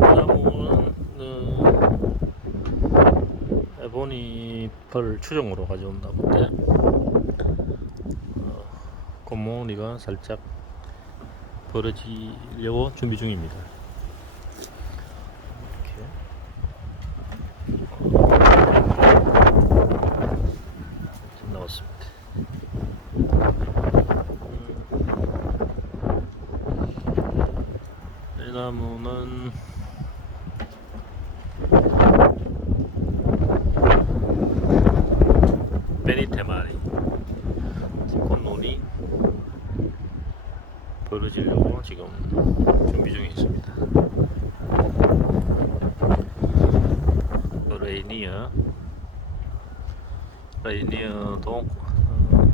나무는 어, 에보니 벌 추정으로 가져온다 본데 어, 곰몽이가 살짝 벌어지려고 준비 중입니다. 이렇게 나왔습니다. 이 나무는 베니테마리 꽃놀이 벌어지려고 지금 준비 중에 있습니다. 그 레이니어 레이니어도 어,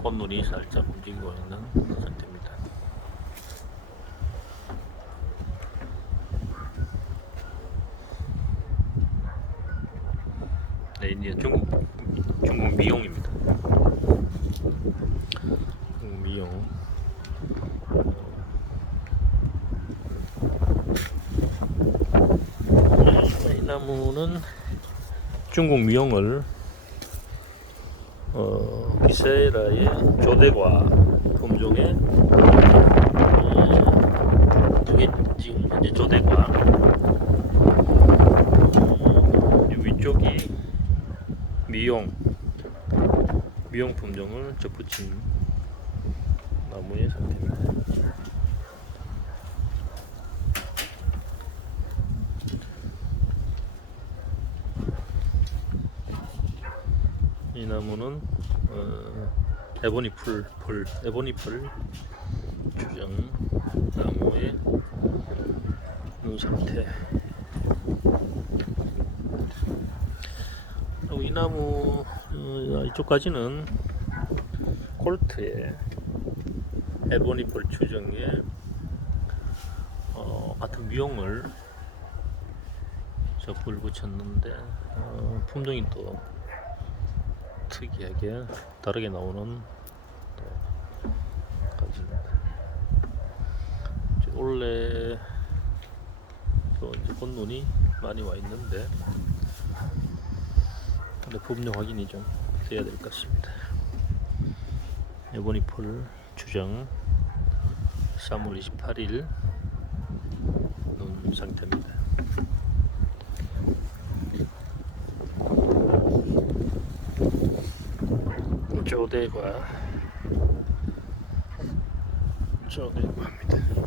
꽃눈이 살짝 움직이고 있는 상태입니다. 레이니어 중국 중국 미용입니다. 중국 미용. 이 나무는 중국 미용을 어, 비세라의 조대과 품종의 어, 이게 지금 현재 조대과 어, 이 위쪽이 미용 미용 품종을 접붙인 나무의 상태입니다. 이 나무는 어, 에보니 풀, 풀, 에보니 풀 주정 나무의 눈 상태. 나무 어, 이쪽까지는 콜트의 에보니 풀 추정의 어, 같은 미용을 접을 붙였는데 어, 품종이 또 특이하게 다르게 나오는 또 가지입니다. 원래 또 이제 꽃눈이 많이 와 있는데 근데 품종 확인이 좀 돼야 될 것 같습니다. 이번이 폴 주정 3월 28일 눈 상태입니다. 조대과 조대과입니다.